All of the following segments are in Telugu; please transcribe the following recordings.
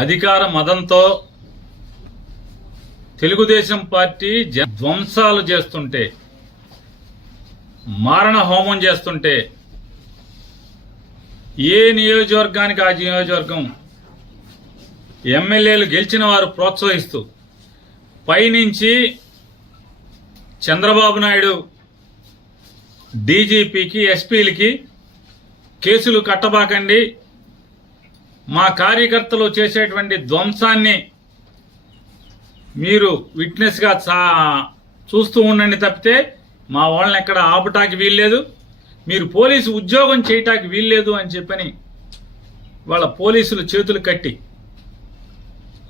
అధికార మదంతో తెలుగుదేశం పార్టీ ధ్వంసాలు చేస్తుంటే, మారణ హోమం చేస్తుంటే ఏ నియోజకవర్గానికి ఆ నియోజకవర్గం ఎమ్మెల్యేలు గెలిచిన వారు ప్రోత్సహిస్తూ పైనుంచి చంద్రబాబు నాయుడు డీజీపీకి ఎస్పీలకి కేసులు కట్టబాకండి, మా కార్యకర్తలు చేసేటువంటి ధ్వంసాన్ని మీరు విట్నెస్గా చూస్తూ ఉండండి తప్పితే మా వాళ్ళని ఎక్కడ ఆపటానికి వీల్లేదు, మీరు పోలీసు ఉద్యోగం చేయటానికి వీల్లేదు అని చెప్పని వాళ్ళ పోలీసులు చేతులు కట్టి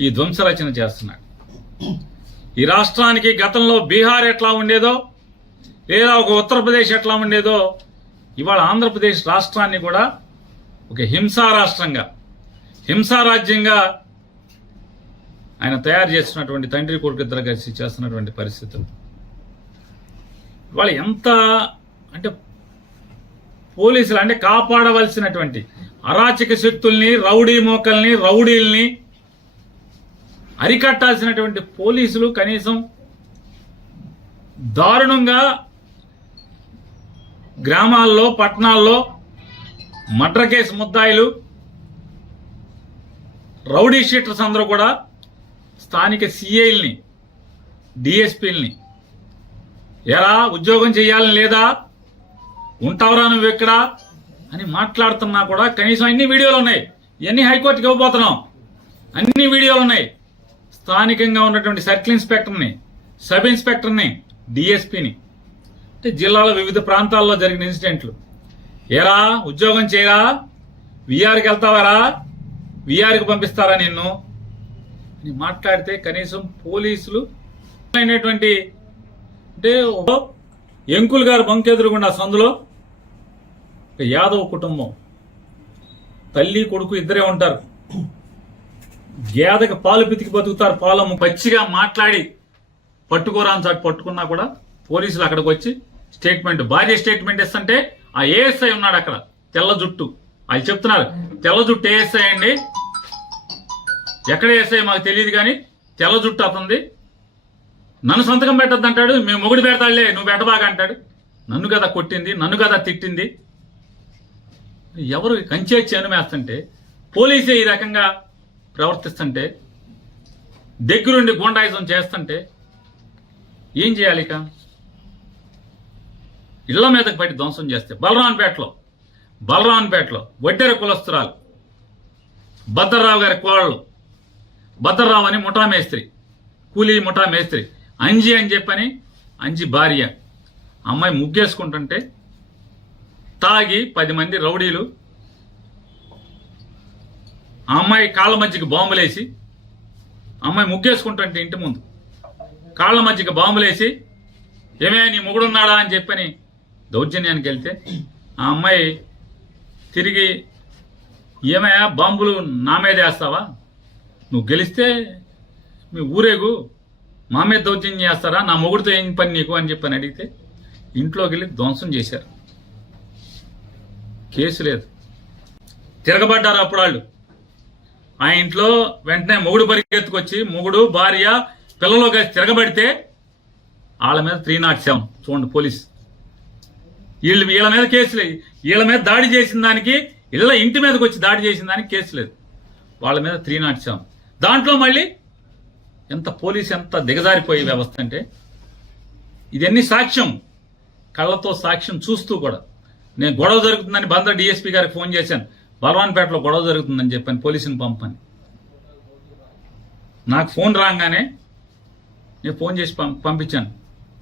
ఈ ధ్వంసరచన చేస్తున్నాడు. ఈ రాష్ట్రానికి గతంలో బీహార్ ఎట్లా ఉండేదో, లేదా ఒక ఉత్తరప్రదేశ్ ఎట్లా ఉండేదో, ఇవాళ ఆంధ్రప్రదేశ్ రాష్ట్రాన్ని కూడా ఒక హింసా రాష్ట్రంగా, హింసా రాజ్యంగా ఆయన తయారు చేస్తున్నటువంటి తండ్రి కొడుకు ఇద్దరు కలిసి చేస్తున్నటువంటి పరిస్థితులు ఇవాళ ఎంత అంటే పోలీసులు అంటే కాపాడవలసినటువంటి అరాచక శక్తుల్ని, రౌడీ మోకల్ని, రౌడీల్ని అరికట్టాల్సినటువంటి పోలీసులు కనీసం దారుణంగా గ్రామాల్లో, పట్టణాల్లో మర్డర్ కేసు ముద్దాయిలు, రౌడీ షీటర్స్ అందరూ కూడా స్థానిక సిఐల్ని, డిఎస్పీల్ని ఎరా ఉద్యోగం చేయాలని లేదా, ఉంటావరా నువ్వు ఎక్కడ అని మాట్లాడుతున్నా కూడా కనీసం అన్ని వీడియోలు ఉన్నాయి. ఇవన్నీ హైకోర్టుకి ఇవ్వబోతున్నాం, అన్ని వీడియోలు ఉన్నాయి. స్థానికంగా ఉన్నటువంటి సర్కిల్ ఇన్స్పెక్టర్ని, సబ్ ఇన్స్పెక్టర్ని, డిఎస్పీని, అంటే జిల్లాలో వివిధ ప్రాంతాల్లో జరిగిన ఇన్సిడెంట్లు, ఏరా ఉద్యోగం చేయరా, విఆర్కి వెళ్తావారా, విఆర్కి పంపిస్తారా నిన్ను అని మాట్లాడితే కనీసం పోలీసులు అయినటువంటి అంటే ఎంకుల్ గారు బంకెదురుగుండా సందులో యాదవ్ కుటుంబం తల్లి కొడుకు ఇద్దరే ఉంటారు. గేదకి పాలు పితికి బతుకుతారు, పాలము పచ్చిగా మాట్లాడి పట్టుకోరా అని చాటు పట్టుకున్నా కూడా పోలీసులు అక్కడికి వచ్చి స్టేట్మెంట్, భార్య స్టేట్మెంట్ ఇస్తుంటే ఆ ఏఎస్ఐ ఉన్నాడు అక్కడ, తెల్ల జుట్టు, వాళ్ళు చెప్తున్నారు తెల్ల జుట్టు ఏఎస్ఐ అండి, ఎక్కడ ఏఎస్ఐ మాకు తెలియదు కానీ తెల్ల జుట్టు అతంది, నన్ను సంతకం పెట్టద్దు అంటాడు, మేము మొగుడు పెడతాడులే నువ్వు పెట్టబాగా అంటాడు. నన్ను కదా కొట్టింది, నన్ను కదా తిట్టింది. ఎవరు కంచే చేనుమేస్తుంటే పోలీసే ఈ రకంగా ప్రవర్తిస్తుంటే, దగ్గరుండి గుండాయిజం చేస్తుంటే ఏం చేయాలి? ఇక ఇళ్ల మీదకి పట్టి ధ్వంసం చేస్తే బలరాన్పేటలో వడ్డెర కులస్తురాలు భద్రరావు గారి కోడలు, భద్రరావు అని ముఠా మేస్త్రి, కూలీ ముఠా మేస్త్రి అంజి అని చెప్పని, అంజి భార్య అమ్మాయి ముగ్గేసుకుంటుంటే తాగి 10 మంది రౌడీలు ఆ అమ్మాయి కాళ్ళ మధ్యకి బాంబులేసి, అమ్మాయి ముగ్గేసుకుంటుంటే ఇంటి ముందు కాళ్ళ మధ్యకి బాంబులేసి ఏమే నీ మొగుడున్నాడా అని చెప్పని దౌర్జన్యానికి వెళ్తే ఆ అమ్మాయి తిరిగి ఏమయ్యా బాంబులు నా మీద వేస్తావా, నువ్వు గెలిస్తే మీ ఊరేగు మా మీద దౌర్జన్యం చేస్తారా, నా మొగుడితో ఏం పని నీకు అని చెప్పని అడిగితే ఇంట్లోకి వెళ్ళి ధ్వంసం చేశారు. కేసు లేదు, తిరగబడ్డారు అప్పుడు వాళ్ళు. ఆ ఇంట్లో వెంటనే మొగుడు పరిగెత్తుకొచ్చి, మొగుడు భార్య పిల్లలు కలిసి తిరగబడితే వాళ్ళ మీద 307 చూడండి పోలీస్, వీళ్ళ మీద కేసు లేదు. వీళ్ళ మీద దాడి చేసిన దానికి, ఇంటి మీదకి వచ్చి దాడి చేసిన దానికి కేసు లేదు, వాళ్ళ మీద 307. దాంట్లో మళ్ళీ ఎంత పోలీసు ఎంత దిగజారిపోయే వ్యవస్థ అంటే, ఇదన్నీ సాక్ష్యం, కళ్ళతో సాక్ష్యం చూస్తూ కూడా. నేను గొడవ జరుగుతుందని బందర్ డిఎస్పీ గారికి ఫోన్ చేశాను, బలవాన్పేటలో గొడవ జరుగుతుందని చెప్పాను, పోలీసుని పంపని. నాకు ఫోన్ రాగానే నేను ఫోన్ చేసి పంపించాను,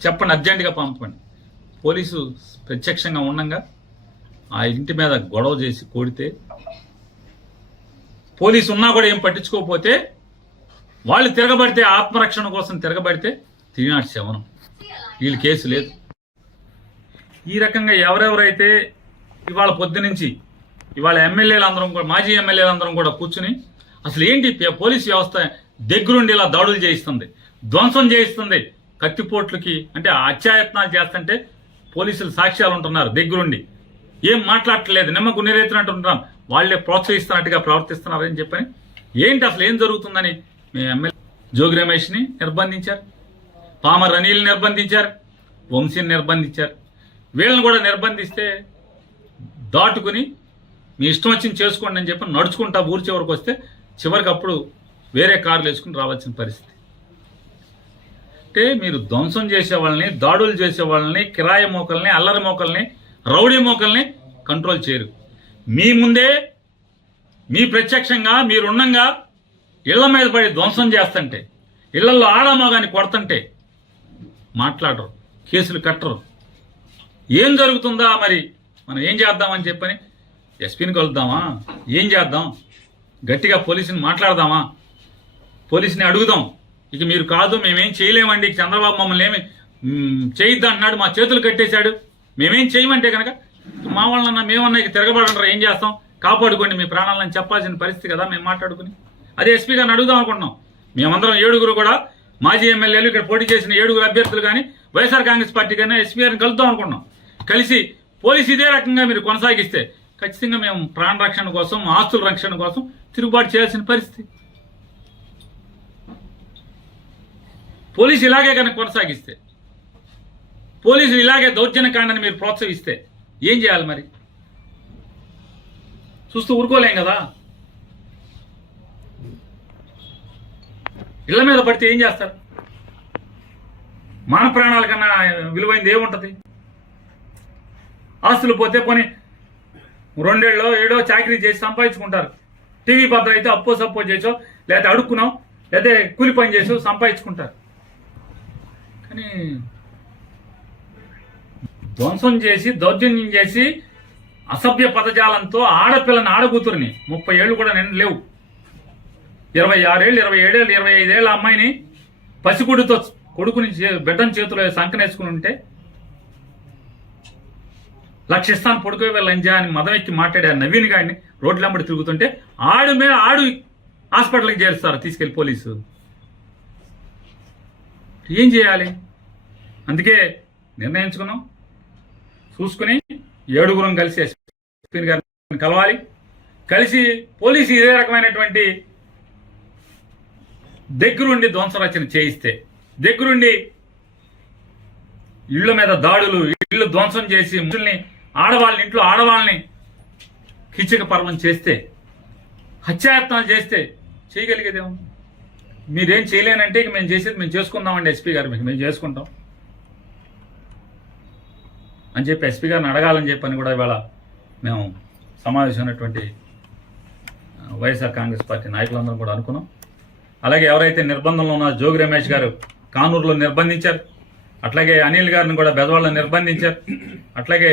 చెప్పండి అర్జెంటుగా పంపండి. పోలీసు ప్రత్యక్షంగా ఉండగా ఆ ఇంటి మీద గొడవ చేసి కొడితే, పోలీసు ఉన్నా కూడా ఏం పట్టించుకోకపోతే, వాళ్ళు తిరగబడితే ఆత్మరక్షణ కోసం తిరగబడితే 307, వీళ్ళు కేసు లేదు. ఈ రకంగా ఎవరెవరైతే ఇవాళ పొద్దునుంచి ఇవాళ ఎమ్మెల్యేలు అందరం కూడా, మాజీ ఎమ్మెల్యేలు అందరం కూడా కూర్చుని అసలు ఏంటి పోలీసు వ్యవస్థ దగ్గరుండి ఇలా దాడులు చేయిస్తుంది, ధ్వంసం చేయిస్తుంది, కత్తిపోట్లకి అంటే అత్యాయత్నాలు చేస్తుంటే పోలీసులు సాక్ష్యాలు ఉంటున్నారు దగ్గరుండి, ఏం మాట్లాడట్లేదు, నిమ్మకు నీరెత్తినట్టు ఉంటున్నాం, వాళ్లే ప్రోత్సహిస్తున్నట్టుగా ప్రవర్తిస్తున్నారని చెప్పని ఏంటి అసలు ఏం జరుగుతుందని మీ ఎమ్మెల్యే జోగి రమేష్ని నిర్బంధించారు, పామర్ అనిల్ని నిర్బంధించారు, వంశీని నిర్బంధించారు. వీళ్ళని కూడా నిర్బంధిస్తే దాటుకుని మీ ఇష్టం వచ్చింది చేసుకోండి అని చెప్పి నడుచుకుంటా ఊరి చివరికి వస్తే చివరికి అప్పుడు వేరే కార్లు వేసుకుని రావాల్సిన పరిస్థితి. అంటే మీరు ధ్వంసం చేసే వాళ్ళని, దాడులు చేసే వాళ్ళని, కిరాయి మోకల్ని, అల్లరి మోకల్ని, రౌడీ మోకల్ని కంట్రోల్ చేయరు. మీ ముందే మీ ప్రత్యక్షంగా మీరున్నంగా ఇళ్ల మీద పడి ధ్వంసం చేస్తుంటే, ఇళ్లలో ఆడమోగాన్ని కొడుతుంటే మాట్లాడరు, కేసులు కట్టరు. ఏం జరుగుతుందా మరి మనం ఏం చేద్దామని చెప్పని ఎస్పీని కలుద్దామా, ఏం చేద్దాం, గట్టిగా పోలీసుని మాట్లాడదామా, పోలీసుని అడుగుదాం. ఇక మీరు కాదు మేమేం చేయలేమండి, చంద్రబాబు మమ్మల్ని ఏమి చేయొద్దు అంటున్నాడు, మా చేతులు కట్టేశాడు, మేమేం చేయమంటే కనుక మా వాళ్ళన్నా మేమన్నా ఇక తిరగబడంటారా, ఏం చేస్తాం, కాపాడుకోండి మీ ప్రాణాలను చెప్పాల్సిన పరిస్థితి కదా మేము మాట్లాడుకుని. అదే ఎస్పీ గారిని అడుగుదాం అనుకుంటున్నాం. మేమందరం 7 కూడా మాజీ ఎమ్మెల్యేలు, ఇక్కడ పోటీ చేసిన 7 అభ్యర్థులు కానీ వైఎస్ఆర్ కాంగ్రెస్ పార్టీ కానీ ఎస్పీ గారిని కలుద్దాం అనుకున్నాం. కలిసి పోలీసు ఇదే రకంగా మీరు కొనసాగిస్తే ఖచ్చితంగా మేము ప్రాణ రక్షణ కోసం, ఆస్తుల రక్షణ కోసం తిరుగుబాటు చేయాల్సిన పరిస్థితి. పోలీసు ఇలాగే కనుక కొనసాగిస్తే, పోలీసులు ఇలాగే దౌర్జన్యకాండని మీరు ప్రోత్సహిస్తే ఏం చేయాలి మరి? చూస్తూ ఊరుకోలేం కదా. ఇళ్ల మీద పడితే ఏం చేస్తారు? మన ప్రాణాల కన్నా విలువైంది ఏముంటుంది? ఆస్తులు పోతే పోనీ 2 ఏళ్ళో 7 చాకరీ చేసి సంపాదించుకుంటారు. టీవీ భద్ర అయితే అప్పో సప్పో చేసో, లేకపోతే అడుక్కున్నాం, లేకపోతే కూలి పని చేసో సంపాదించుకుంటారు. కానీ ధ్వంసం చేసి, దౌర్జన్యం చేసి, అసభ్య పదజాలంతో ఆడపిల్లని, ఆడకూతురిని 30 ఏళ్ళు కూడా నిండు లేవు, 26 ఏళ్ళు, 27 ఏళ్ళు, 25 ఏళ్ళ అమ్మాయిని పసిగుడితో కొడుకుని బిడ్డని చేతిలో సంకనేసుకుని ఉంటే లక్షిస్తాను పొడుకోవే వీళ్ళ లంజా అని మదం ఎక్కి మాట్లాడారు నవీన్ గాడిని రోడ్లంబడి తిరుగుతుంటే ఆడు హాస్పిటల్కి చేరుస్తారు తీసుకెళ్లి పోలీసు. ఏం చేయాలి? అందుకే నిర్ణయించుకున్నాం, చూసుకుని 7 కలిసి ఎస్పీ గారిని కలవాలి. కలిసి పోలీసు ఇదే రకమైనటువంటి దగ్గరుండి ధ్వంస రచన చేయిస్తే, దగ్గరుండి ఇళ్ల మీద దాడులు, ఇళ్లు ధ్వంసం చేసి మనుషుల్ని, ఆడవాళ్ళని, ఇంట్లో ఆడవాళ్ళని కిచక పర్వం చేస్తే, హత్యాయత్నాలు చేస్తే చేయగలిగేదేమో. మీరేం చేయలేనంటే ఇక మేము చేసేది మేము చేసుకుందామండి ఎస్పీ గారు, మేము చేసుకుంటాం అని చెప్పి ఎస్పీ గారిని అడగాలని చెప్పని కూడా ఇవాళ మేము సమావేశమైనటువంటి వైఎస్ఆర్ కాంగ్రెస్ పార్టీ నాయకులందరం కూడా అనుకున్నాం. అలాగే ఎవరైతే నిర్బంధంలో ఉన్నారో జోగి రమేష్ గారు కానూరులో నిర్బంధించారు, అట్లాగే అనిల్ గారిని కూడా బెదవాళ్ళలో నిర్బంధించారు, అట్లాగే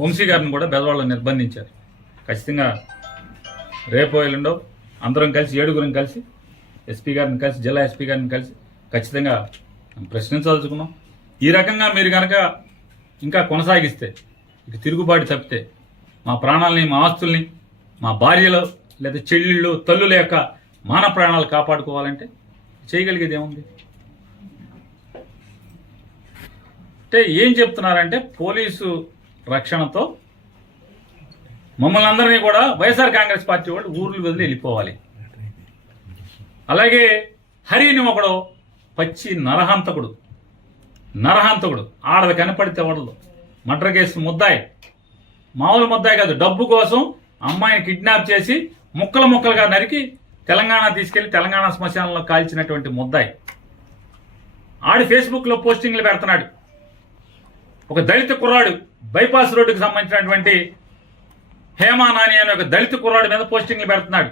వంశీ గారిని కూడా బెదవాళ్ళలో నిర్బంధించారు. ఖచ్చితంగా రేపు ఎల్లుండో అందరం కలిసి 7 కలిసి ఎస్పీ గారిని కలిసి, జిల్లా ఎస్పీ గారిని కలిసి ఖచ్చితంగా ప్రశ్నించదలుచుకున్నాం. ఈ రకంగా మీరు కనుక ఇంకా కొనసాగిస్తే, ఇక తిరుగుబాటు తప్పితే మా ప్రాణాలని, మా ఆస్తుల్ని, మా భార్యలు లేదా చెల్లెళ్ళు, తల్లుల యొక్క మాన ప్రాణాలు కాపాడుకోవాలంటే చేయగలిగేది ఏముంది? అంటే ఏం చెప్తున్నారంటే పోలీసు రక్షణతో మమ్మల్ని అందరినీ కూడా వైఎస్ఆర్ కాంగ్రెస్ పార్టీ వాళ్ళు ఊర్లు వదిలి వెళ్ళిపోవాలి. అలాగే హరిని ఒకడు పచ్చి నరహంతకుడు, ఆడది కనపడితే వడదు, మర్డర్ కేసు ముద్దాయి, మామూలు ముద్దాయి కాదు, డబ్బు కోసం అమ్మాయిని కిడ్నాప్ చేసి ముక్కలుగా నరికి తెలంగాణ తీసుకెళ్లి తెలంగాణ శ్మశానంలో కాల్చినటువంటి ముద్దాయి. ఆడి ఫేస్బుక్లో పోస్టింగ్లు పెడుతున్నాడు. ఒక దళిత కుర్రాడు, బైపాస్ రోడ్డుకు సంబంధించినటువంటి హేమా నాని అనే ఒక దళిత కుర్రాడు మీద పోస్టింగ్లు పెడుతున్నాడు.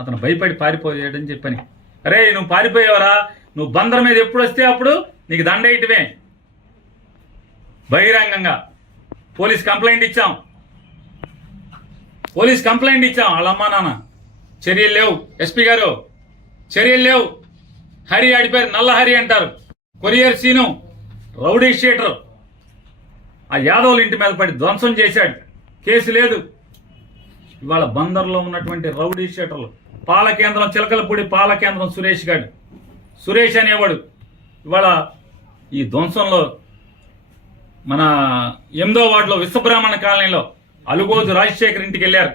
అతను భయపడి పారిపోయాడని చెప్పని, అరే నువ్వు పారిపోయావరా, నువ్వు బందర్ మీద ఎప్పుడు వస్తే అప్పుడు నీకు దండేయటమే. బహిరంగంగా పోలీస్ కంప్లైంట్ ఇచ్చాం, వాళ్ళ అమ్మా నాన్న చర్యలు లేవు. ఎస్పీ గారు చర్యలు లేవు. హరి ఆడిపోయారు, నల్ల హరి అంటారు, కొరియర్ సీను రౌడీ షీటర్ ఆ యాదవుల ఇంటి మీద పడి ధ్వంసం చేశాడు, కేసు లేదు. ఇవాళ బందర్లో ఉన్నటువంటి రౌడీ షీటర్లు, పాలకేంద్రం చిలకలపూడి పాలకేంద్రం సురేష్ అనేవాడు ఇవాళ ఈ ధ్వంసంలో మన 8వ వార్డులో విశ్వబ్రాహ్మణ కాలనీలో అలుగోజు రాజశేఖర్ ఇంటికి వెళ్ళారు.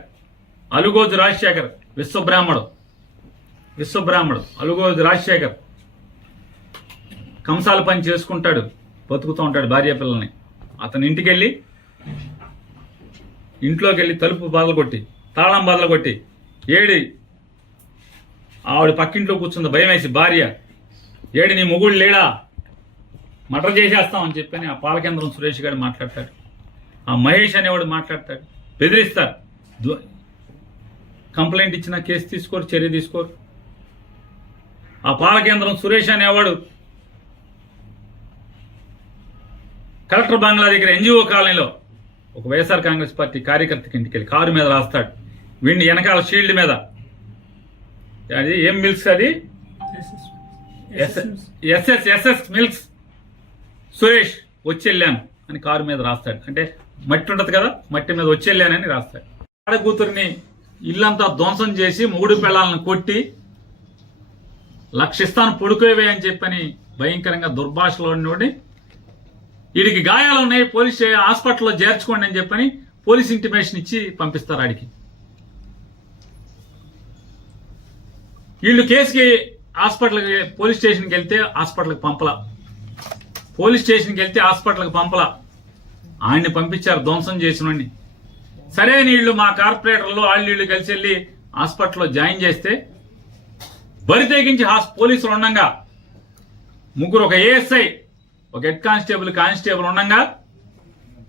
అలుగోజు రాజశేఖర్ విశ్వబ్రాహ్మడు అలుగోది రాజశేఖర్ కంసాల పని చేసుకుంటాడు, బతుకుతూ ఉంటాడు భార్య పిల్లల్ని. అతని ఇంట్లోకి వెళ్ళి తలుపు బదలగొట్టి తాళం బదలగొట్టి ఆవిడ పక్కింట్లో కూర్చుంది భయం వేసి భార్య, నీ మొగుడు లేడా, మర్డర్ చేసేస్తామని చెప్పని ఆ పాలకేంద్రం సురేష్ గారు మాట్లాడతాడు. ఆ మహేష్ అనేవాడు మాట్లాడతాడు, బెదిరిస్తారు. కంప్లైంట్ ఇచ్చిన కేసు తీసుకోరు, చర్య తీసుకోరు. ఆ పాలకేంద్రం సురేష్ అనేవాడు కలెక్టర్ బంగ్లా దగ్గర ఎన్జిఓ కాలనీలో ఒక వైఎస్ఆర్ కాంగ్రెస్ పార్టీ కార్యకర్తకి ఇంటికి వెళ్ళి కారు మీద రాస్తాడు, వీడిని వెనకాల షీల్డ్ మీద, అది ఏం మిల్క్స్, అది ఎస్ఎస్ మిల్క్స్ సురేష్ వచ్చి వెళ్ళాను అని కారు మీద రాస్తాడు. అంటే మట్టి ఉంటది కదా, మట్టి మీద వచ్చి వెళ్ళానని రాస్తాడు. ఆడ కూతురిని ఇల్లంతా ధ్వంసం చేసి మొగుడు పిల్లలను కొట్టి లక్షిస్తాను పొడుకోవే అని చెప్పని భయంకరంగా దుర్భాషలో ఉన్నోడిని, వీడికి గాయాలు ఉన్నాయి పోలీస్ హాస్పిటల్లో చేర్చుకోండి అని చెప్పని పోలీస్ ఇంటిమేషన్ ఇచ్చి పంపిస్తారు ఆడికి. వీళ్ళు కేసుకి హాస్పిటల్కి పోలీస్ స్టేషన్కి వెళ్తే హాస్పిటల్కి పంపలా, ఆయన్ని పంపించారు ధ్వంసం చేసినోడిని. సరే నీళ్లు మా కార్పొరేటర్లు వీళ్ళు కలిసి వెళ్ళి హాస్పిటల్లో జాయిన్ చేస్తే బరి తెగించి పోలీసులు ఉండగా ముగ్గురు, ఒక ఏఎస్ఐ, ఒక హెడ్ కానిస్టేబుల్ ఉండగా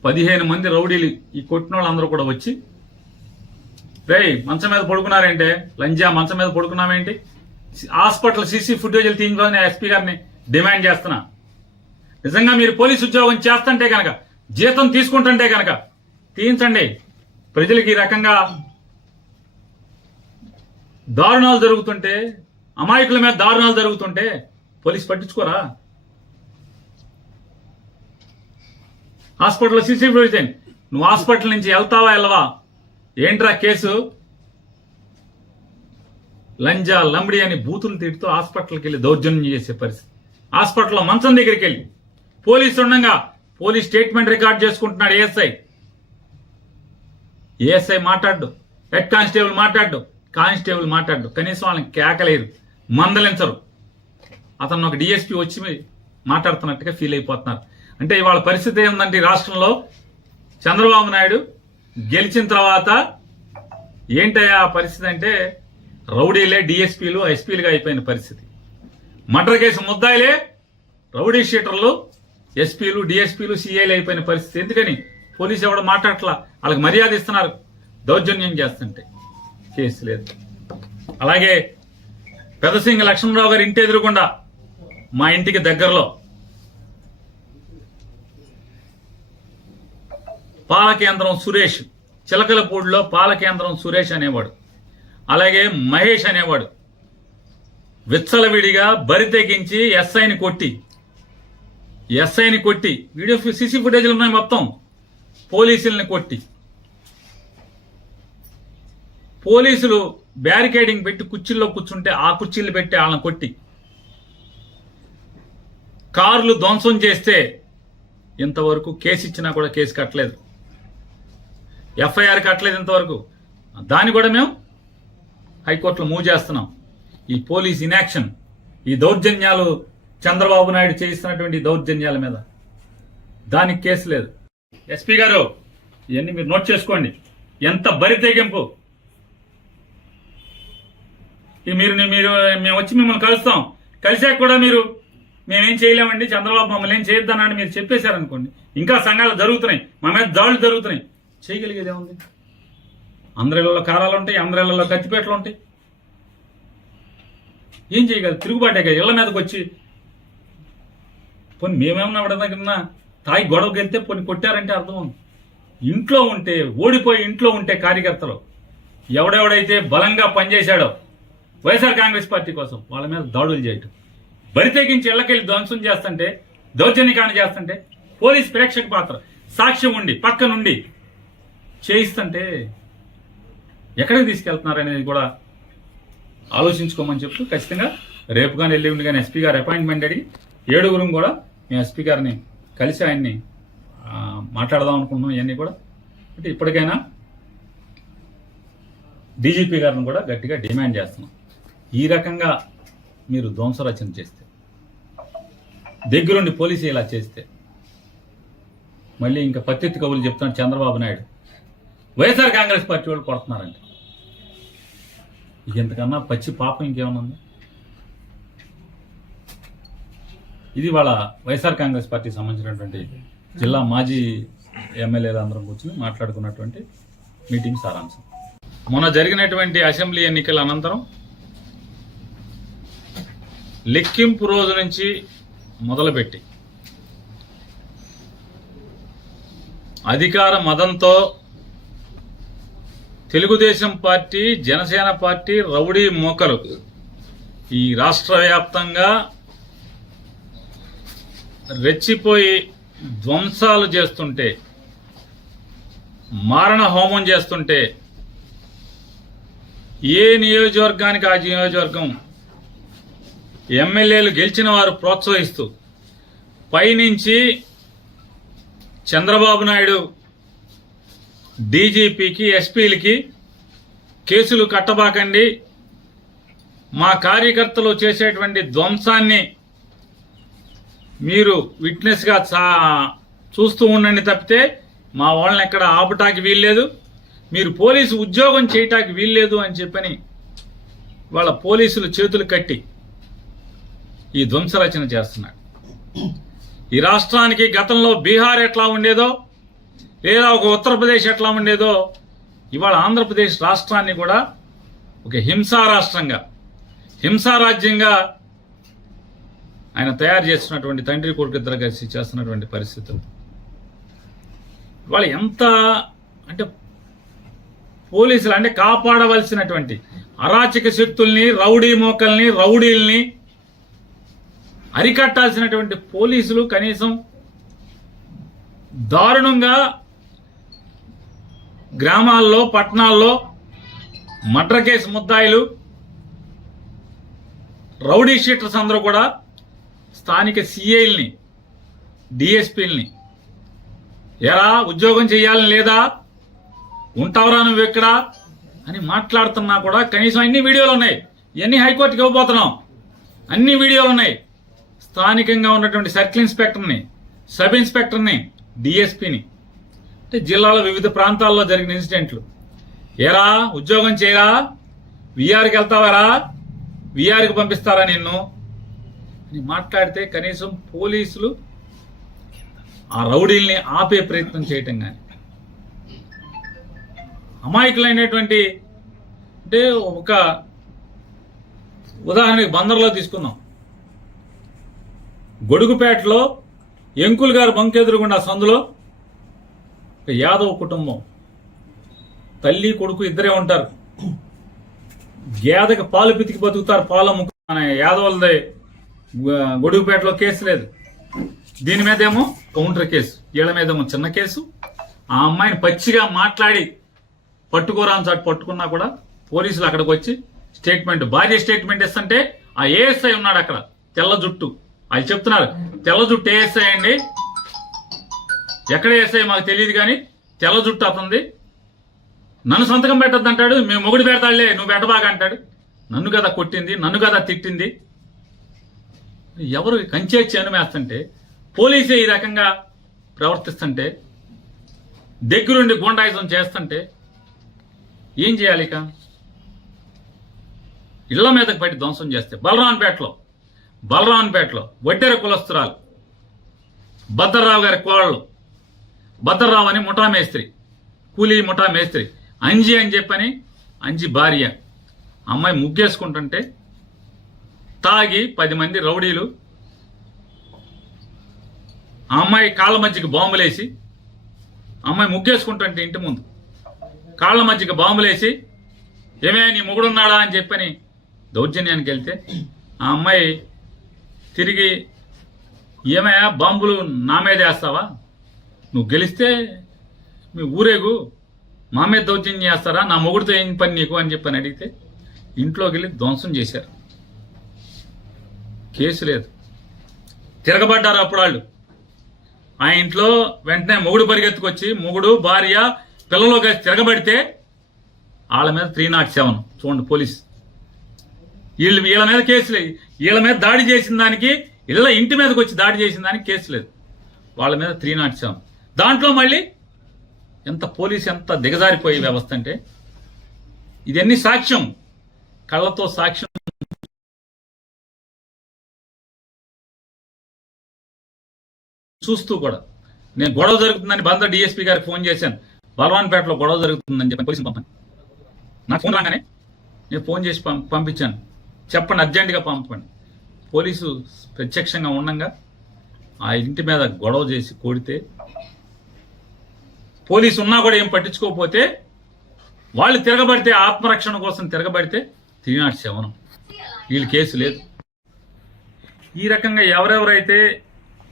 15 మంది రౌడీలు ఈ కొట్టిన వాళ్ళందరూ కూడా వచ్చి, రేయ్ మంచం మీద పడుకున్నారేంటే, లంజా మంచం మీద పడుకున్నామేంటి, హాస్పిటల్ సీసీ ఫుటేజీలు తీయించుకొని ఎస్పీ గారిని డిమాండ్ చేస్తున్నా. నిజంగా మీరు పోలీసు ఉద్యోగం చేస్తుంటే కనుక, జీతం తీసుకుంటుంటే కనుక తీయించండి. ప్రజలకి ఈ రకంగా దారుణాలు జరుగుతుంటే, అమాయకుల మీద దారుణాలు జరుగుతుంటే పోలీసు పట్టించుకోరా? హాస్పిటల్లో సీసీ ఫుటేజ్, నువ్వు హాస్పిటల్ నుంచి వెళ్తావా వెళ్ళవా, ఏంట్రా కేసు, లంజా లంబడి అని బూతులు తిడుతూ హాస్పిటల్కి వెళ్ళి దౌర్జన్యం చేసే పరిస్థితి. హాస్పిటల్లో మంచం దగ్గరికి వెళ్ళి పోలీసు ఉండగా పోలీస్ స్టేట్మెంట్ రికార్డ్ చేసుకుంటున్నాడు ఏఎస్ఐ మాట్లాడు, హెడ్ కానిస్టేబుల్ మాట్లాడు, కనీసం వాళ్ళని కేకలేరు, మందలించరు. అతను ఒక డిఎస్పీ వచ్చి మాట్లాడుతున్నట్టుగా ఫీల్ అయిపోతున్నారు. అంటే ఇవాళ పరిస్థితి ఏంటంటే ఈ రాష్ట్రంలో చంద్రబాబు నాయుడు గెలిచిన తర్వాత ఏంటయ్యా ఆ పరిస్థితి అంటే, రౌడీలే డిఎస్పీలు ఎస్పీలుగా అయిపోయిన పరిస్థితి. మర్డర్ కేసు ముద్దాయిలే రౌడీ షీటర్లు ఎస్పీలు డిఎస్పీలు సిఐలు అయిపోయిన పరిస్థితి. ఎందుకని పోలీసు ఎవడు మాట్లాడట్లా, వాళ్ళకి మర్యాద ఇస్తున్నారు, దౌర్జన్యం చేస్తుంటే కేసు లేదు. అలాగే పెదసింగ లక్ష్మణరావు గారి ఇంటి ఎదురుకుండా మా ఇంటికి దగ్గరలో పాలకేంద్రం సురేష్, చిలకలపూడిలో పాలకేంద్రం సురేష్ అనేవాడు, అలాగే మహేష్ అనేవాడు విచ్చలవిడిగా బరి తెగించి ఎస్ఐని కొట్టి వీడియో సీసీ ఫుటేజ్లు ఉన్నాయి మొత్తం, పోలీసుల్ని కొట్టి, పోలీసులు బ్యారికేడింగ్ పెట్టి కుర్చీల్లో కూర్చుంటే ఆ కుర్చీలు పెట్టి వాళ్ళని కొట్టి, కార్లు ధ్వంసం చేస్తే ఇంతవరకు కేసు ఇచ్చినా కూడా కేసు కట్టలేదు, ఎఫ్ఐఆర్ కట్టలేదు ఇంతవరకు. దాన్ని కూడా మేము హైకోర్టులో మూవ్ చేస్తున్నాం. ఈ పోలీస్ ఇన్యాక్షన్, ఈ దౌర్జన్యాలు, చంద్రబాబు నాయుడు చేయిస్తున్నటువంటి దౌర్జన్యాల మీద దానికి కేసు లేదు. ఎస్పీ గారు ఇవన్నీ మీరు నోట్ చేసుకోండి. ఎంత బరి తెగింపు, మీరు మేము వచ్చి మిమ్మల్ని కలుస్తాం, కలిసాక కూడా మీరు మేమేం చేయలేమండి, చంద్రబాబు మమ్మల్ని ఏం చేయొద్దన్నాడు మీరు చెప్పేశారనుకోండి, ఇంకా సంఘాలు జరుగుతున్నాయి, మా మీద దాడులు జరుగుతున్నాయి, చేయగలిగేది ఏముంది? అందరిళ్లలో కారాలు ఉంటాయి, అందరిళ్లలో కత్తిపేటలు ఉంటాయి, ఏం చేయగలరు? తిరుగుబాటే కదా. ఇళ్ల మీదకి వచ్చి పోనీ మేమేమన్నా ఎవడన్నా తాగి గొడవకి వెళ్తే పోనీ కొట్టారంటే అర్థం ఉంది. ఇంట్లో ఉంటే, ఓడిపోయి ఇంట్లో ఉంటే కార్యకర్తలు ఎవడెవడైతే బలంగా పనిచేశాడో వైఎస్ఆర్ కాంగ్రెస్ పార్టీ కోసం వాళ్ళ మీద దాడులు చేయటం, బరి తెగించి ఇళ్లకెళ్ళి ధ్వంసం చేస్తుంటే, దౌర్జన్యకాండ చేస్తుంటే, పోలీస్ ప్రేక్షక పాత్ర, సాక్ష్యం ఉండి పక్క నుండి చేయిస్తుంటే ఎక్కడికి తీసుకెళ్తున్నారు అనేది కూడా ఆలోచించుకోమని చెప్తూ, ఖచ్చితంగా రేపు కానీ ఎల్లుండి కానీ ఎస్పీ గారు అపాయింట్మెంట్ అడిగి 7గురం కూడా మేము ఎస్పీ గారిని కలిసి ఆయన్ని మాట్లాడదాం అనుకుంటున్నాం. ఇవన్నీ కూడా అంటే ఇప్పటికైనా డీజీపీ గారిని కూడా గట్టిగా డిమాండ్ చేస్తున్నాం. ఈ రకంగా మీరు ధ్వంసరచన చేస్తే, దగ్గరుండి పోలీసు ఇలా చేస్తే, మళ్ళీ ఇంకా పత్తిత్తి కబుర్లు చెప్తున్నాడు చంద్రబాబు నాయుడు. వైఎస్ఆర్ కాంగ్రెస్ పార్టీ వాళ్ళు కొడుతున్నారంటే ఇంతకన్నా పచ్చి పాపం ఇంకేమన్నా ఉంది? ఇది వాళ్ళ వైఎస్ఆర్ కాంగ్రెస్ పార్టీకి సంబంధించినటువంటి జిల్లా మాజీ ఎమ్మెల్యేలు అందరం కూర్చొని మాట్లాడుకున్నటువంటి మీటింగ్ సారాంశం. మొన్న జరిగినటువంటి అసెంబ్లీ ఎన్నికల అనంతరం లెక్కింపు రోజు నుంచి మొదలుపెట్టి అధికార మదంతో Telugu Desam party, Janasena party rowdy మోకలు ఈ రాష్ట్ర వ్యాప్తంగా రెచ్చిపోయి ధ్వంసాలు చేస్తుంటే, మారణ హోమం చేస్తుంటే, ఏ నియోజకవర్గానికి ఆ నియోజకవర్గం ఎమ్మెల్యేలు గెలిచిన వారు ప్రోత్సహిస్తూ పైనుంచి చంద్రబాబు నాయుడు డీజీపీకి, ఎస్పీలకి కేసులు కట్టబాకండి, మా కార్యకర్తలు చేసేటువంటి ధ్వంసాన్ని మీరు విట్నెస్గా చూస్తూ ఉండండి తప్పితే మా వాళ్ళని ఎక్కడ ఆపటానికి వీల్లేదు, మీరు పోలీసు ఉద్యోగం చేయటానికి వీల్లేదు అని చెప్పని వాళ్ళ పోలీసులు చేతులు కట్టి ఈ ధ్వంసరచన చేస్తున్నాడు. ఈ రాష్ట్రానికి గతంలో బీహార్ ఎట్లా ఉండేదో, లేదా ఒక ఉత్తరప్రదేశ్ ఎట్లా ఉండేదో, ఇవాళ ఆంధ్రప్రదేశ్ రాష్ట్రాన్ని కూడా ఒక హింసా రాష్ట్రంగా, హింసా రాజ్యంగా ఆయన తయారు చేస్తున్నటువంటి తండ్రి కొడుకు ఇద్దరు కలిసి చేస్తున్నటువంటి పరిస్థితులు ఇవాళ ఎంత అంటే పోలీసులు అంటే కాపాడవలసినటువంటి అరాచక శక్తుల్ని, రౌడీ మోకల్ని, రౌడీల్ని అరికట్టాల్సినటువంటి పోలీసులు కనీసం దారుణంగా గ్రామాల్లో, పట్టణాల్లో మర్డర్ కేసు ముద్దాయిలు, రౌడీ షీటర్స్ అందరూ కూడా స్థానిక సిఐల్ని, డిఎస్పీల్ని ఎరా ఉద్యోగం చేయాలని లేదా, ఉంటావరా నువ్వు ఎక్కడ అని మాట్లాడుతున్నా కూడా కనీసం అన్ని వీడియోలు ఉన్నాయి. ఇవన్నీ హైకోర్టుకి ఇవ్వబోతున్నాం. అన్ని వీడియోలు ఉన్నాయి. స్థానికంగా ఉన్నటువంటి సర్కిల్ ఇన్స్పెక్టర్ని, సబ్ ఇన్స్పెక్టర్ని, డిఎస్పీని, అంటే జిల్లాలో వివిధ ప్రాంతాల్లో జరిగిన ఇన్సిడెంట్లు, ఏరా ఉద్యోగం చేయరా, విఆర్కి వెళ్తావారా, విఆర్కి పంపిస్తారా నిన్ను అని మాట్లాడితే కనీసం పోలీసులు ఆ రౌడీల్ని ఆపే ప్రయత్నం చేయటం కానీ, అమాయకులైనటువంటి అంటే ఒక ఉదాహరణకి బందర్లో తీసుకుందాం. గొడుగుపేటలో ఎంకుల్ గారు బంకెదురుగుండా సందులో యాదవ్ కుటుంబం, తల్లి కొడుకు ఇద్దరే ఉంటారు. గేదకి పాలు పితికి బతుకుతారు, పాలు అమ్ముకు. మన యాదవులది గొడుగుపేటలో కేసు లేదు. దీని మీద ఏమో కౌంటర్ కేసు, వీళ్ళ మీదేమో చిన్న కేసు. ఆ అమ్మాయిని పచ్చిగా మాట్లాడి పట్టుకోరా అని చాటు పట్టుకున్నా కూడా పోలీసులు అక్కడికి వచ్చి స్టేట్మెంట్, భార్య స్టేట్మెంట్ ఇస్తుంటే ఆ ఏఎస్ఐ ఉన్నాడు అక్కడ, తెల్ల జుట్టు. వాళ్ళు చెప్తున్నారు తెల్ల జుట్టు ఏఎస్ఐ అండి, ఎక్కడ ఏఎస్ఐ మాకు తెలియదు కానీ తెల్ల జుట్టు అతంది, నన్ను సంతకం పెట్టద్దు అంటాడు. మేము మొగుడు పెడతాడులే, నువ్వు పెట్టబాగా అంటాడు. నన్ను కదా కొట్టింది, నన్ను కదా తిట్టింది. ఎవరు కంచే చేనుమేస్తుంటే, పోలీసే ఈ రకంగా ప్రవర్తిస్తుంటే, దగ్గరుండి గుండాయిజం చేస్తుంటే ఏం చేయాలి? ఇక ఇళ్ల మీదకి పట్టి ధ్వంసం చేస్తే బలరాన్పేటలో వడ్డెర కులస్తురాలు భద్రరావు గారి కోడలు, భద్రరావు అని ముఠా మేస్త్రి, కూలీ ముఠా మేస్త్రి, అంజి అని చెప్పని అంజి భార్య, అమ్మాయి ముగ్గేసుకుంటుంటే తాగి 10 మంది రౌడీలు ఆ అమ్మాయి కాళ్ళ మధ్యకి బాంబులేసి, అమ్మాయి ముగ్గేసుకుంటుంటే ఇంటి ముందు కాళ్ళ మధ్యకి బాంబులేసి, ఏమే నీ మొగుడున్నాడా అని చెప్పని దౌర్జన్యానికి వెళ్తే ఆ అమ్మాయి తిరిగి, ఏమయ్యా బాంబులు నా మీద వేస్తావా, నువ్వు గెలిస్తే మీ ఊరేగు, మా మీద దౌర్జన్యం చేస్తారా, నా మొగుడితో ఏం పని నీకు అని చెప్పని అడిగితే ఇంట్లోకి వెళ్ళి ధ్వంసం చేశారు. కేసు లేదు, తిరగబడ్డారు అప్పుడు వాళ్ళు. ఆ ఇంట్లో వెంటనే మొగుడు పరిగెత్తుకొచ్చి, మొగుడు భార్య పిల్లలు కలిసి తిరగబడితే వాళ్ళ మీద 307 చూడండి పోలీస్. వీళ్ళ మీద కేసు లేదు. వీళ్ళ మీద దాడి చేసిన దానికి, ఇంటి మీదకి వచ్చి దాడి చేసిన దానికి కేసు లేదు. వాళ్ళ మీద 307. దాంట్లో మళ్ళీ పోలీసు ఎంత దిగజారిపోయే వ్యవస్థ అంటే, ఇదన్నీ సాక్ష్యం, కళ్ళతో సాక్ష్యం చూస్తూ కూడా. నేను గొడవ జరుగుతుందని బందర్ డిఎస్పీ గారికి ఫోన్ చేశాను, బలవాన్పేటలో గొడవ జరుగుతుందని చెప్పి పోలీసుని పంపాను. నాకు ఫోన్ రాగానే నేను ఫోన్ చేసి పంపించాను, చెప్పండి అర్జెంటుగా పంపండి. పోలీసు ప్రత్యక్షంగా ఉండగా ఆ ఇంటి మీద గొడవ చేసి కొడితే, పోలీసు ఉన్నా కూడా ఏం పట్టించుకోకపోతే, వాళ్ళు తిరగబడితే, ఆత్మరక్షణ కోసం తిరగబడితే 307. వీళ్ళు కేసు లేదు. ఈ రకంగా ఎవరెవరైతే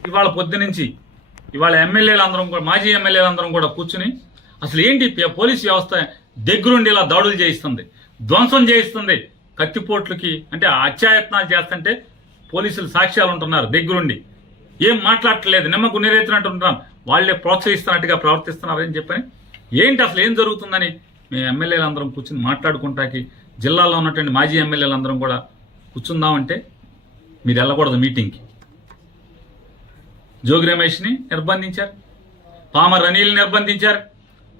ఇవాళ పొద్దునుంచి ఇవాళ ఎమ్మెల్యేలందరం కూడా, మాజీ ఎమ్మెల్యేలందరం కూడా కూర్చుని అసలు ఏంటి పోలీసు వ్యవస్థ దగ్గరుండి ఇలా దాడులు చేయిస్తుంది, ధ్వంసం చేయిస్తుంది, కత్తిపోట్లకి అంటే అత్యాయత్నాలు చేస్తుంటే పోలీసులు సాక్ష్యాలు ఉంటున్నారు దగ్గరుండి, ఏం మాట్లాడట్లేదు, నిమ్మకు నీరెత్తినట్టు ఉంటున్నారు, వాళ్లే ప్రోత్సహిస్తున్నట్టుగా ప్రవర్తిస్తున్నారని చెప్పని, ఏంటి అసలు ఏం జరుగుతుందని మేము ఎమ్మెల్యేలందరం కూర్చుని మాట్లాడుకుంటాకి, జిల్లాలో ఉన్నటువంటి మాజీ ఎమ్మెల్యేలందరం కూడా కూర్చుందామంటే మీరు వెళ్ళకూడదు మీటింగ్కి. జోగి రమేష్ని నిర్బంధించారు, పామర్ అనిల్ని నిర్బంధించారు,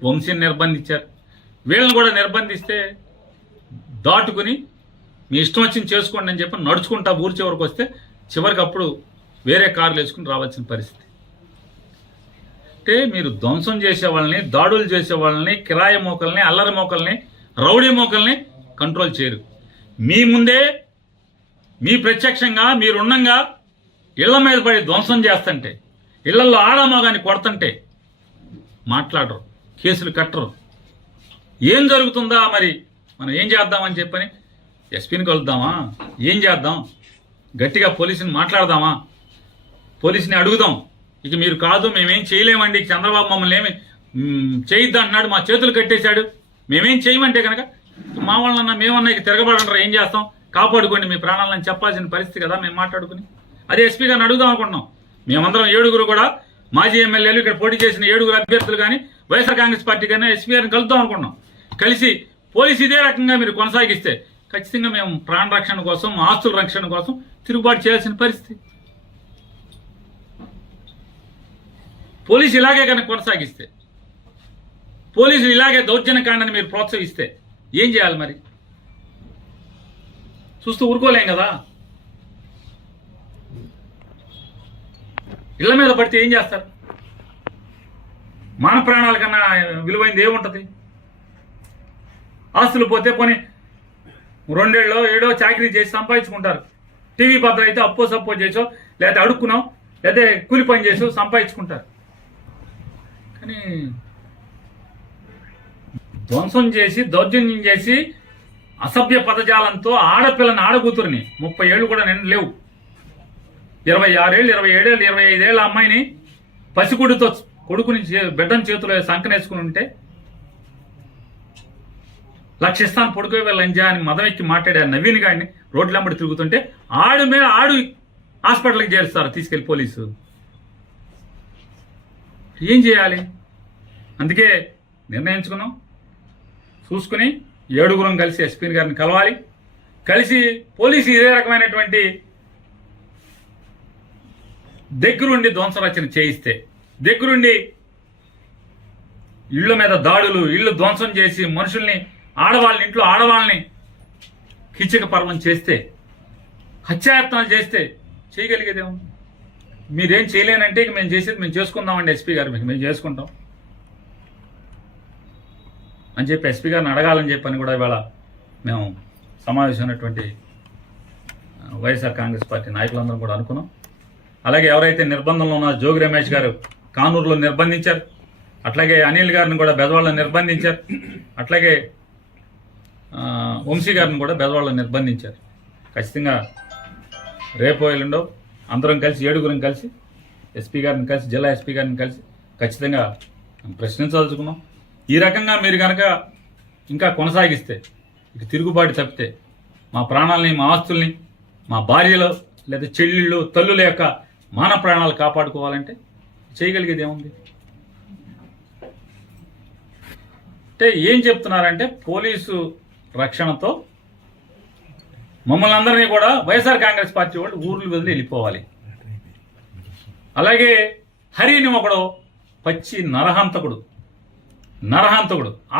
వంశీని నిర్బంధించారు. వీళ్ళని కూడా నిర్బంధిస్తే దాటుకుని మీ ఇష్టం వచ్చింది చేసుకోండి అని చెప్పి నడుచుకుంటా ఊరి చివరికి వస్తే, చివరికి అప్పుడు వేరే కార్లు వేసుకుని రావాల్సిన పరిస్థితి. అంటే మీరు ధ్వంసం చేసే వాళ్ళని, దాడులు చేసే వాళ్ళని, కిరాయి మోకల్ని, అల్లరి మోకల్ని, రౌడీ మోకల్ని కంట్రోల్ చేయరు. మీ ముందే మీ ప్రత్యక్షంగా మీరున్నంగా ఇళ్ల మీద పడి ధ్వంసం చేస్తుంటే, ఇళ్లలో ఆడమోగాన్ని కొడుతుంటే మాట్లాడరు, కేసులు కట్టరు. ఏం జరుగుతుందా మరి, మనం ఏం చేద్దామని చెప్పని ఎస్పీని కలుద్దామా, ఏం చేద్దాం, గట్టిగా పోలీసుని మాట్లాడదామా, పోలీసుని అడుగుదాం, ఇక మీరు కాదు మేమేం చేయలేమండి, చంద్రబాబు మమ్మల్ని ఏమి చేయొద్దు అంటున్నాడు, మా చేతులు కట్టేశాడు, మేమేం చేయమంటే కనుక మా వాళ్ళన్నా మేమన్నా ఇక తిరగబడంటారా, ఏం చేస్తాం, కాపాడుకోండి మీ ప్రాణాలను చెప్పాల్సిన పరిస్థితి కదా మేము మాట్లాడుకుని. అదే ఎస్పీ గారిని అడుగుదాం అనుకుంటున్నాం. మేమందరం 7 కూడా మాజీ ఎమ్మెల్యేలు, ఇక్కడ పోటీ చేసిన 7 అభ్యర్థులు కానీ, వైఎస్ఆర్ కాంగ్రెస్ పార్టీ కానీ ఎస్పీ గారిని కలుద్దాం అనుకుంటున్నాం. కలిసి పోలీసు ఇదే రకంగా మీరు కొనసాగిస్తే ఖచ్చితంగా మేము ప్రాణ రక్షణ కోసం, ఆస్తుల రక్షణ కోసం తిరుగుబాటు చేయాల్సిన పరిస్థితి. పోలీసు ఇలాగే కనుక కొనసాగిస్తే, పోలీసులు ఇలాగే దౌర్జన్యకాండని మీరు ప్రోత్సహిస్తే ఏం చేయాలి మరి? చూస్తూ ఊరుకోలేం కదా. ఇళ్ల మీద పడితే ఏం చేస్తారు? మాన ప్రాణాల కన్నా విలువైంది ఏముంటుంది? ఆస్తులు పోతే పోనీ 2 ఏళ్ళో 7 చాకరీ చేసి సంపాదించుకుంటారు. టీవీ భద్ర అయితే అప్పో సప్పో చేసో, లేకపోతే అడుక్కున్నాం, లేకపోతే కూలి పని చేసో సంపాదించుకుంటారు. కానీ ధ్వంసం చేసి, దౌర్జన్యం చేసి, అసభ్య పదజాలంతో ఆడపిల్లని, ఆడకూతురిని 30 ఏళ్ళు కూడా నిండు లేవు, 26 ఏళ్ళు, 27 ఏళ్ళు, 25 ఏళ్ళ అమ్మాయిని పసిగుడితో కొడుకుని బిడ్డని చేతిలో సంకనేసుకుని ఉంటే, లక్షిస్తాను పొడుకోవే లంజా అని మదం ఎక్కి మాట్లాడారు నవీన్ గారిని రోడ్లమ్మడి తిరుగుతుంటే, ఆడు హాస్పిటల్కి చేరుస్తారు తీసుకెళ్లి పోలీసు. ఏం చేయాలి? అందుకే నిర్ణయించుకున్నాం, చూసుకుని 7 కలిసి ఎస్పీ గారిని కలవాలి, కలిసి పోలీసు ఇదే రకమైనటువంటి దగ్గరుండి ధ్వంసరచన చేయిస్తే, దగ్గరుండి ఇళ్ల మీద దాడులు, ఇళ్లు ధ్వంసం చేసి మనుషుల్ని, ఆడవాళ్ళని, ఇంట్లో ఆడవాళ్ళని కిచక పర్వం చేస్తే, హత్యాయత్నాలు చేస్తే చేయగలిగేదేమో. మీరేం చేయలేనంటే ఇక మేము చేసేది మేము చేసుకుందామండి ఎస్పీ గారు, మేము చేసుకుంటాం అని చెప్పి ఎస్పీ గారిని అడగాలని చెప్పని కూడా ఇవాళ మేము సమావేశమైనటువంటి వైఎస్ఆర్ కాంగ్రెస్ పార్టీ నాయకులందరం కూడా అనుకున్నాం. అలాగే ఎవరైతే నిర్బంధంలో ఉన్నారో జోగి రమేష్ గారు కానూరులో నిర్బంధించారు, అట్లాగే అనిల్ గారిని కూడా బెదవాళ్ళలో నిర్బంధించారు, అట్లాగే వంశీ గారిని కూడా బెదవాళ్ళలో నిర్బంధించారు. ఖచ్చితంగా రేపో ఎల్లుండో అందరం కలిసి 7 కలిసి ఎస్పీ గారిని కలిసి, జిల్లా ఎస్పీ గారిని కలిసి ఖచ్చితంగా ప్రశ్నించదలుచుకున్నాం. ఈ రకంగా మీరు కనుక ఇంకా కొనసాగిస్తే, ఇక తిరుగుబాటు తప్పితే, మా ప్రాణాలని, మా ఆస్తుల్ని, మా భార్యలు లేదా చెల్లెళ్ళు, తల్లుల యొక్క మాన ప్రాణాలు కాపాడుకోవాలంటే చేయగలిగేది ఏముంది? అంటే ఏం చెప్తున్నారంటే పోలీసు రక్షణతో మమ్మల్ని అందరినీ కూడా వైఎస్ఆర్ కాంగ్రెస్ పార్టీ వాళ్ళు ఊర్లు వదిలి వెళ్ళిపోవాలి. అలాగే హరిని ఒకడు పచ్చి నరహంతకుడు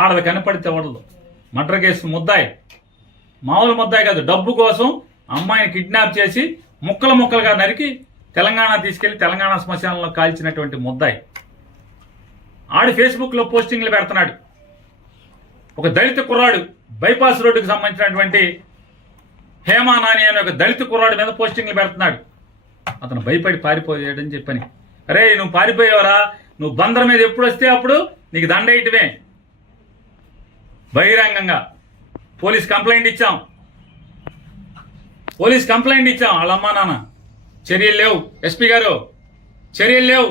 ఆడది కనపడితే వడదు. మర్డర్ కేసు ముద్దాయి, మామూలు ముద్దాయి కాదు, డబ్బు కోసం అమ్మాయిని కిడ్నాప్ చేసి ముక్కలుగా నరికి తెలంగాణ తీసుకెళ్లి తెలంగాణ శ్మశానంలో కాల్చినటువంటి ముద్దాయి. ఆడు ఫేస్బుక్లో పోస్టింగ్లు పెడుతున్నాడు. ఒక దళిత కుర్రాడు బైపాస్ రోడ్డుకు సంబంధించినటువంటి హేమా నాని అనే ఒక దళిత కుర్రాడు మీద పోస్టింగ్లు పెడుతున్నాడు. అతను భయపడి పారిపోయాడని చెప్పని, అరే నువ్వు పారిపోయావరా, నువ్వు బందర్ మీద ఎప్పుడు వస్తే అప్పుడు నీకు దండేయటమే. బహిరంగంగా పోలీస్ కంప్లైంట్ ఇచ్చాం వాళ్ళ అమ్మా నాన్న. చర్యలు లేవు. ఎస్పీ గారు చర్యలు లేవు.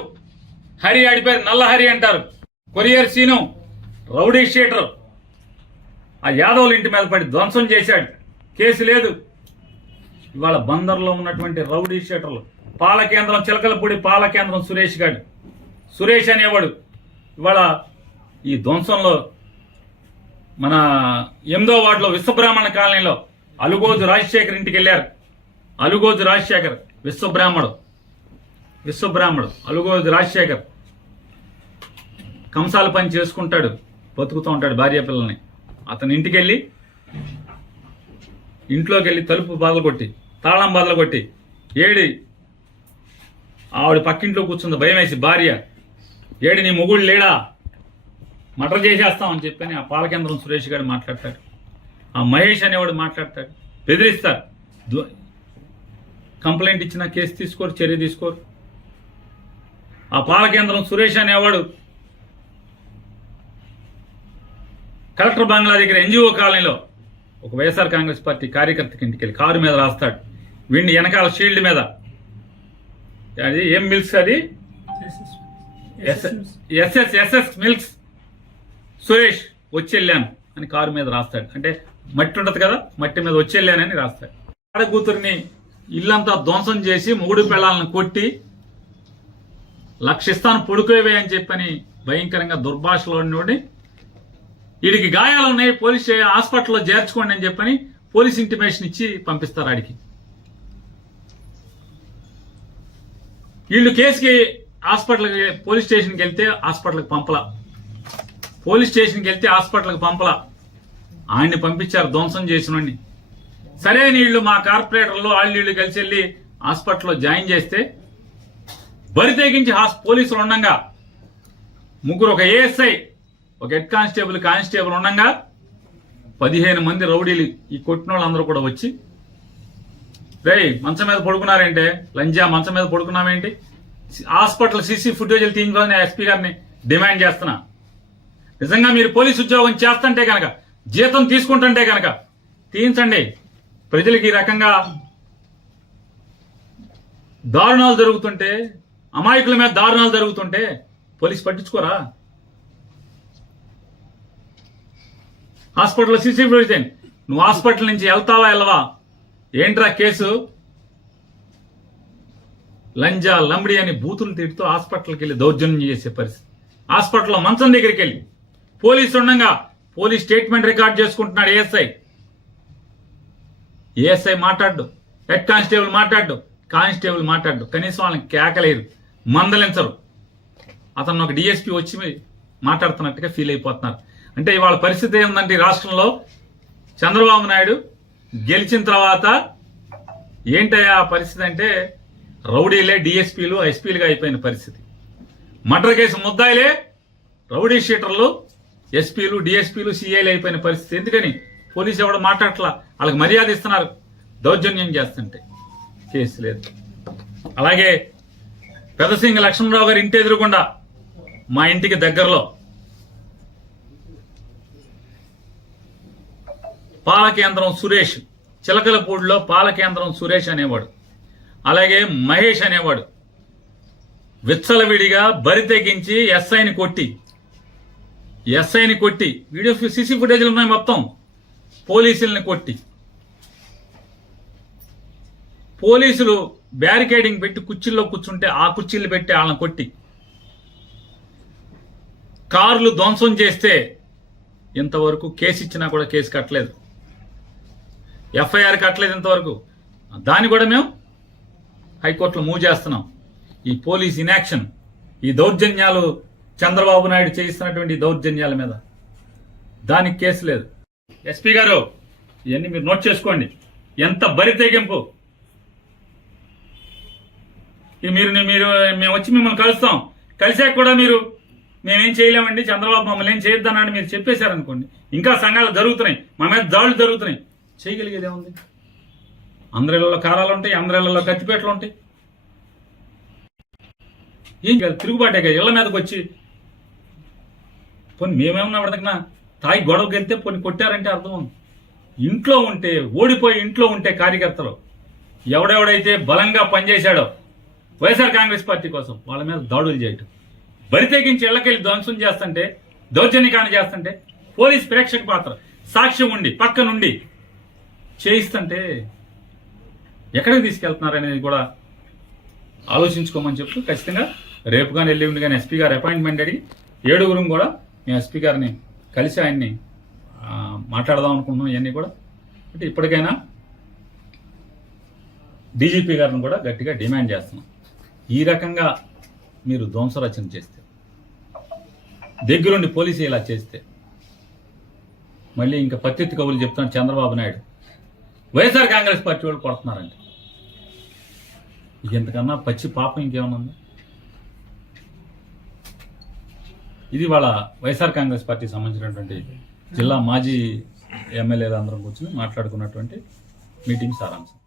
హరి ఆడిపోయారు, నల్ల హరి అంటారు. కొరియర్ సీను రౌడీ షీటర్ ఆ యాదవుల ఇంటి మీద పడి ధ్వంసం చేశాడు. కేసు లేదు. ఇవాళ బందర్లో ఉన్నటువంటి రౌడీ షీటర్లు, పాల కేంద్రం చిలకలపూడి పాల కేంద్రం సురేష్ అనేవాడు ఇవాళ ఈ ధ్వంసంలో మన 8వ వార్డులో విశ్వబ్రాహ్మణ కాలనీలో అలుగోజు రాజశేఖర్ ఇంటికి వెళ్ళారు. అలుగోజు రాజశేఖర్ విశ్వబ్రాహ్మడు అలుగోజు రాజశేఖర్ కంసాల పని చేసుకుంటాడు, బతుకుతూ ఉంటాడు భార్య పిల్లల్ని. అతని ఇంట్లోకి వెళ్ళి తలుపు తాళం బదలు కొట్టి ఆవిడ పక్కింట్లో కూర్చుంది భయం వేసి భార్య, నీ మొగుడు లేడా, మర్డర్ చేసేస్తామని చెప్పని ఆ పాలకేంద్రం సురేష్ గారు మాట్లాడతాడు. ఆ మహేష్ అనేవాడు మాట్లాడతాడు, బెదిరిస్తారు. కంప్లైంట్ ఇచ్చిన కేసు తీసుకోరు, చర్య తీసుకోరు. ఆ పాలకేంద్రం సురేష్ అనేవాడు కలెక్టర్ బంగ్లా దగ్గర ఎన్జిఓ కాలనీలో ఒక వైఎస్ఆర్ కాంగ్రెస్ పార్టీ కార్యకర్తకి ఇంటికి వెళ్ళి కారు మీద రాస్తాడు. వీడిని వెనకాల షీల్డ్ మీద అది ఏం మిల్క్స్, అది ఎస్ఎస్ మిల్క్స్ సురేష్ వచ్చి వెళ్ళాను అని కారు మీద రాస్తాడు. అంటే మట్టి ఉండదు కదా, మట్టి మీద వచ్చి వెళ్ళానని రాస్తాడు. ఆడ కూతురిని ఇల్లంతా ధ్వంసం చేసి మొగుడు పిల్లలను కొట్టి లక్షిస్తాను పొడుకోవే అని చెప్పని భయంకరంగా దుర్భాషలో ఉన్నోడిని, వీడికి గాయాలు ఉన్నాయి పోలీస్ హాస్పిటల్లో చేర్చుకోండి అని చెప్పని పోలీస్ ఇంటిమేషన్ ఇచ్చి పంపిస్తారు. ఆడికి వీళ్ళు కేసుకి హాస్పిటల్కి పోలీస్ స్టేషన్కి వెళ్తే హాస్పిటల్కి పంపలా, ఆయన్ని పంపించారు ధ్వంసం చేసినోడిని. సరే నీళ్లు మా కార్పొరేటర్లు వీళ్ళు కలిసి వెళ్ళి హాస్పిటల్లో జాయిన్ చేస్తే బరి తెగించి పోలీసులు ఉండగా ముగ్గురు, ఒక ఏఎస్ఐ, ఒక హెడ్ కానిస్టేబుల్ ఉండగా 15 మంది రౌడీలు ఈ కొట్టిన వాళ్ళందరూ కూడా వచ్చి, రేయ్ మంచం మీద పడుకున్నారేంటే, లంజా మంచం మీద పడుకున్నామేంటి, హాస్పిటల్ సీసీ ఫుటేజీలు తీయించుకోవాలని ఎస్పీ గారిని డిమాండ్ చేస్తున్నా. నిజంగా మీరు పోలీసు ఉద్యోగం చేస్తుంటే కనుక, జీతం తీసుకుంటుంటే కనుక తీయించండి. ప్రజలకి ఈ రకంగా దారుణాలు జరుగుతుంటే, అమాయకుల మీద దారుణాలు జరుగుతుంటే పోలీసు పట్టించుకోరా? హాస్పిటల్లో సీసీ ఫుటేజ్, నువ్వు హాస్పిటల్ నుంచి వెళ్తావా వెళ్ళవా, ఏంట్రా కేసు, లంజా లంబడి అని బూతులు తిడుతూ హాస్పిటల్కి వెళ్ళి దౌర్జన్యం చేసే పరిస్థితి. హాస్పిటల్లో మంచం దగ్గరికి వెళ్ళి పోలీసు ఉండగా పోలీస్ స్టేట్మెంట్ రికార్డ్ చేసుకుంటున్నాడు ఏఎస్ఐ మాట్లాడు, హెడ్ కానిస్టేబుల్ మాట్లాడు, కనీసం వాళ్ళని కేకలేరు, మందలించరు. అతను ఒక డిఎస్పీ వచ్చి మాట్లాడుతున్నట్టుగా ఫీల్ అయిపోతున్నారు. అంటే ఇవాళ పరిస్థితి ఏముందంటే ఈ రాష్ట్రంలో చంద్రబాబు నాయుడు గెలిచిన తర్వాత ఏంటయ్యా ఆ పరిస్థితి అంటే రౌడీలే డిఎస్పీలు ఎస్పీలుగా అయిపోయిన పరిస్థితి. మర్డర్ కేసు ముద్దాయిలే రౌడీ షీటర్లు ఎస్పీలు డిఎస్పీలు సిఐలు అయిపోయిన పరిస్థితి. ఎందుకని పోలీసు ఎవడో మాట్లాడట్లా, వాళ్ళకి మర్యాద ఇస్తున్నారు. దౌర్జన్యం చేస్తుంటే కేసు లేదు. అలాగే పెదసింగ లక్ష్మణరావు గారి ఇంటి ఎదురుకుండా మా ఇంటికి దగ్గరలో పాలకేంద్రం సురేష్, చిలకలపూడిలో పాలకేంద్రం సురేష్ అనేవాడు, అలాగే మహేష్ అనేవాడు విచ్చలవిడిగా బరి తెగించి ఎస్ఐని కొట్టి వీడియో సీసీ ఫుటేజ్లు ఉన్నాయి మొత్తం, పోలీసుల్ని కొట్టి, పోలీసులు బ్యారికేడింగ్ పెట్టి కుర్చీల్లో కూర్చుంటే ఆ కుర్చీలు పెట్టి వాళ్ళని కొట్టి, కార్లు ధ్వంసం చేస్తే ఇంతవరకు కేసు ఇచ్చినా కూడా కేసు కట్టలేదు, ఎఫ్ఐఆర్ కట్టలేదు ఇంతవరకు. దాన్ని కూడా మేము హైకోర్టులో మూవ్ చేస్తున్నాం. ఈ పోలీస్ ఇన్యాక్షన్, ఈ దౌర్జన్యాలు, చంద్రబాబు నాయుడు చేయిస్తున్నటువంటి దౌర్జన్యాల మీద దానికి కేసు లేదు. ఎస్పీ గారు ఇవన్నీ మీరు నోట్ చేసుకోండి. ఎంత బరి తెగింపు! మీరు మేము వచ్చి మిమ్మల్ని కలుస్తాం, కలిసాక కూడా మీరు మేమేం చేయలేమండి, చంద్రబాబు మమ్మల్ని ఏం చేయొద్దన్నాడు మీరు చెప్పేశారనుకోండి, ఇంకా సంఘాలు జరుగుతున్నాయి, మా మీద దాడులు జరుగుతున్నాయి, చేయగలిగేది ఏముంది? అందరిళ్లలో కారాలు ఉంటాయి, అందరిళ్లలో కత్తిపేటలు ఉంటాయి. ఏం కాదు, తిరుగుబాటే కదా ఇళ్ల మీదకి వచ్చి. పోనీ మేమేమన్నా పడదన్నా తాయి గొడవకి వెళ్తే పోనీ కొట్టారంటే అర్థం ఉంది. ఇంట్లో ఉంటే, ఓడిపోయి ఇంట్లో ఉంటే కార్యకర్తలు ఎవడెవడైతే బలంగా పనిచేశాడో వైఎస్ఆర్ కాంగ్రెస్ పార్టీ కోసం వాళ్ళ మీద దాడులు చేయటం, బరి తెగించి ఇళ్లకెళ్ళి ధ్వంసం చేస్తుంటే, దౌర్జన్యకాండ చేస్తుంటే, పోలీస్ ప్రేక్షక పాత్ర సాక్ష్యం ఉండి పక్క నుండి చేయిస్తుంటే ఎక్కడికి తీసుకెళ్తున్నారనేది కూడా ఆలోచించుకోమని చెప్తూ ఖచ్చితంగా రేపు కానీ ఎల్లుండి కానీ ఎస్పీ గారు అపాయింట్మెంట్ అడిగి 7 కూడా మేము ఎస్పీ గారిని కలిసి ఆయన్ని మాట్లాడదాం అనుకుంటున్నాం. ఇవన్నీ కూడా అంటే ఇప్పటికైనా డీజీపీ గారిని కూడా గట్టిగా డిమాండ్ చేస్తున్నాం. ఈ రకంగా మీరు ధ్వంసరచన చేస్తే, దగ్గరుండి పోలీసు ఇలా చేస్తే, మళ్ళీ ఇంకా పత్తిత్తి కబుర్లు చెప్తాను చంద్రబాబు నాయుడు వైఎస్ఆర్ కాంగ్రెస్ పార్టీ వాళ్ళు కొడుతున్నారంటే ఇంతకన్నా పచ్చి పాపం ఇంకేమన్నా ఉందా? ఇది వాళ్ళ వైఎస్ఆర్ కాంగ్రెస్ పార్టీకి సంబంధించినటువంటి జిల్లా మాజీ ఎమ్మెల్యేలు అందరం కూర్చొని మాట్లాడుకున్నటువంటి మీటింగ్ సారాంశం.